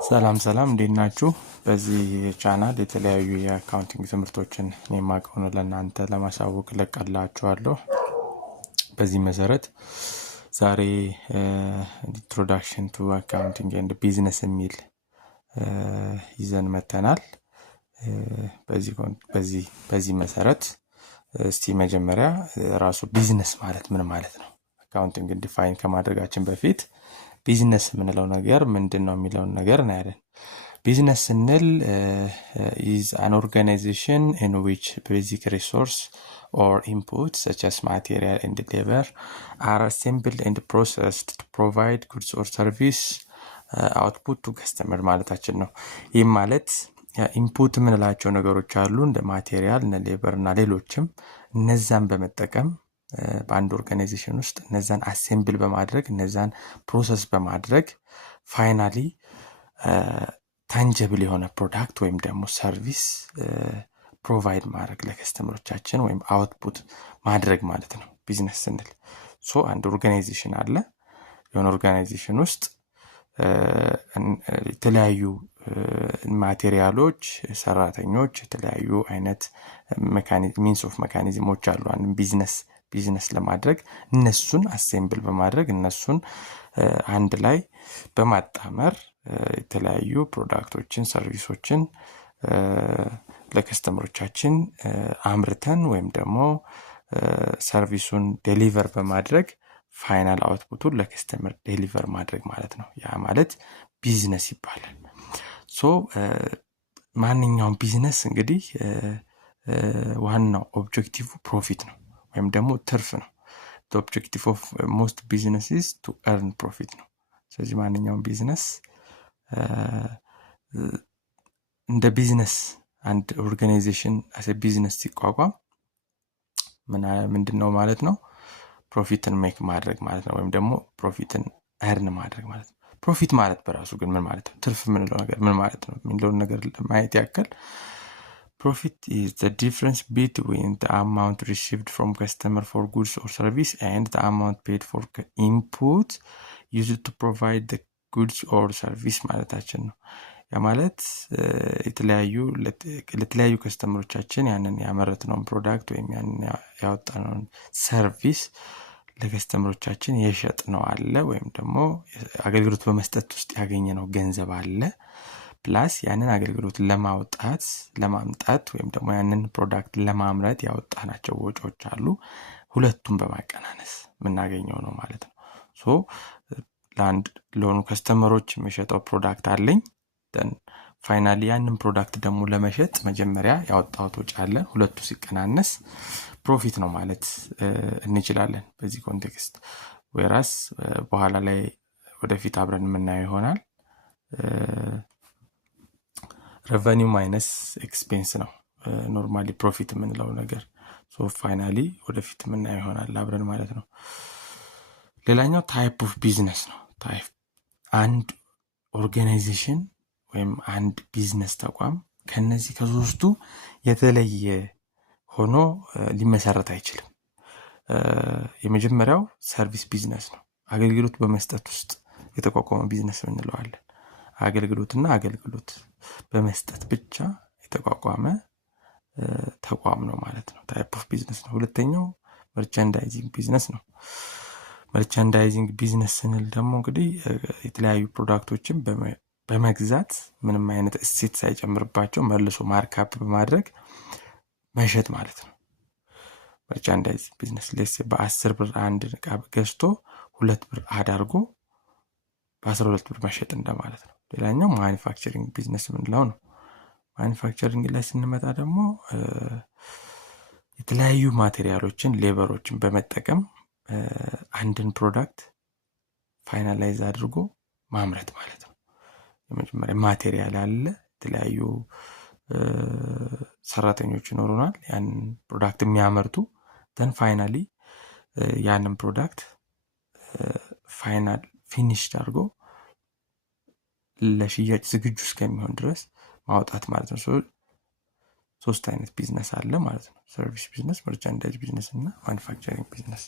ሰላም እንዴት ናችሁ? በዚህ ቻናል የተለያዩ የአካውንቲንግ ትምህርቶችን የማቀርበው ለእናንተ ለማሳወቅ ለቀላችኋለሁ። በዚህ መሰረት ዛሬ ኢንትሮዳክሽን ቱ አካውንቲንግ ኤንድ ቢዝነስ የሚል ይዘን መተናል። በዚህ መሰረት እስቲ መጀመሪያ ራሱ ቢዝነስ ማለት ምን ማለት ነው? አካውንቲንግ ዲፋይን ከማድረጋችን በፊት ቢዝነስ የምንለው ነገር ምንድነው የሚለውን ነገር እናያለን። ቢዝነስ ስንል is an organization in which basic resource or inputs such as material and labor are assembled and processed to provide goods or service output to customer ማለታችን ነው። ይህ ማለት ኢንፑት የምንላቸው ነገሮች አሉ እንደ ማቴሪያል እና ሌበር እና ሌሎችም እነዛን በመጠቀም በአንድ ኦርጋናይዜሽን ውስጥ እነዛን አሴምብል በማድረግ እነዛን ፕሮሰስ በማድረግ ፋይናሊ ታንጀብል የሆነ ፕሮዳክት ወይም ደግሞ ሰርቪስ ፕሮቫይድ ማድረግ ለከስተመሮቻችን ወይም አውትፑት ማድረግ ማለት ነው ቢዝነስ ስንል። አንድ ኦርጋናይዜሽን አለ። የሆነ ኦርጋናይዜሽን ውስጥ የተለያዩ ማቴሪያሎች፣ ሰራተኞች፣ የተለያዩ አይነት ሚንስ ኦፍ ሜካኒዝሞች አሉ። አንድ ቢዝነስ ለማድረግ እነሱን አሴምብል በማድረግ እነሱን አንድ ላይ በማጣመር የተለያዩ ፕሮዳክቶችን፣ ሰርቪሶችን ለከስተመሮቻችን አምርተን ወይም ደግሞ ሰርቪሱን ዴሊቨር በማድረግ ፋይናል አውትፑቱን ለከስተመር ዴሊቨር ማድረግ ማለት ነው። ያ ማለት ቢዝነስ ይባላል። ማንኛውም ቢዝነስ እንግዲህ ዋናው ኦብጀክቲቭ ፕሮፊት ነው ወይም ደግሞ ትርፍ ነው። the objective of most businesses to earn profit ነው። ስለዚህ ማንኛውም ቢዝነስ እንደ ቢዝነስ አንድ ኦርጋናይዜሽን አሰ ቢዝነስ ሲቋቋም ምንድነው ማለት ነው? ፕሮፊትን ሜክ ማድረግ ማለት ነው ወይም ደግሞ ፕሮፊትን earn ማድረግ ማለት ነው። ፕሮፊት ማለት በራሱ ግን ምን ማለት ነው? ትርፍ የምንለው ነገር ምን ማለት ነው የሚለውን ነገር ለማየት ያክል profit is the difference between the amount received from customer for goods or service and the amount paid for input used to provide the goods or service ማለታችን ነው። ያ ማለት ለተለያዩ ከስተመሮቻችን ያንን ያመረትነውን ፕሮዳክት ወይም ያንን ያወጣነውን ሰርቪስ ለከስተመሮቻችን የሸጥነው አለ ወይም ደግሞ አገልግሎት በመስጠት ውስጥ ያገኘነው ገንዘብ አለ ፕላስ ያንን አገልግሎት ለማምጣት ወይም ደግሞ ያንን ፕሮዳክት ለማምረት ያወጣናቸው ወጪዎች አሉ። ሁለቱም በማቀናነስ የምናገኘው ነው ማለት ነው። ለሆኑ ከስተመሮች የሚሸጠው ፕሮዳክት አለኝ then ፋይናሊ ያንን ፕሮዳክት ደግሞ ለመሸጥ መጀመሪያ ያወጣሁት ወጪ አለ። ሁለቱ ሲቀናነስ ፕሮፊት ነው ማለት እንችላለን በዚህ ኮንቴክስት። whereas በኋላ ላይ ወደፊት አብረን የምናየው ይሆናል revenue minus expense ነው ኖርማሊ ፕሮፊት የምንለው ነገር። ፋይናሊ ወደፊት የምናየው ይሆናል አብረን ማለት ነው። ሌላኛው ታይፕ ኦፍ ቢዝነስ ነው። አንድ ኦርጋናይዜሽን ወይም አንድ ቢዝነስ ተቋም ከነዚህ ከሶስቱ የተለየ ሆኖ ሊመሰረት አይችልም። የመጀመሪያው ሰርቪስ ቢዝነስ ነው። አገልግሎት በመስጠት ውስጥ የተቋቋመ ቢዝነስ እንለዋለን። አገልግሎት በመስጠት ብቻ የተቋቋመ ተቋም ነው ማለት ነው። ታይፕ ኦፍ ቢዝነስ ነው። ሁለተኛው መርቻንዳይዚንግ ቢዝነስ ነው። መርቻንዳይዚንግ ቢዝነስ ስንል ደግሞ እንግዲህ የተለያዩ ፕሮዳክቶችን በመግዛት ምንም አይነት እሴት ሳይጨምርባቸው መልሶ ማርካፕ በማድረግ መሸጥ ማለት ነው። መርቻንዳይዚንግ ቢዝነስ በ10 ብር አንድ ዕቃ ገዝቶ 2 ብር አዳርጎ በ12 ብር መሸጥ እንደማለት ነው። ሌላኛው ማኒፋክቸሪንግ ቢዝነስ የምንለው ነው። ማኒፋክቸሪንግ ላይ ስንመጣ ደግሞ የተለያዩ ማቴሪያሎችን፣ ሌበሮችን በመጠቀም አንድን ፕሮዳክት ፋይናላይዝ አድርጎ ማምረት ማለት ነው። የመጀመሪያ ማቴሪያል አለ፣ የተለያዩ ሰራተኞች ይኖሩናል ያንን ፕሮዳክት የሚያመርቱ then ፋይናሊ ያንን ፕሮዳክት ፋይናል ፊኒሽድ አድርጎ ለሽያጭ ዝግጁ እስከሚሆን ድረስ ማውጣት ማለት ነው። ሶስት አይነት ቢዝነስ አለ ማለት ነው። ሰርቪስ ቢዝነስ፣ መርቻንዳይዝ ቢዝነስ እና ማኒፋክቸሪንግ ቢዝነስ።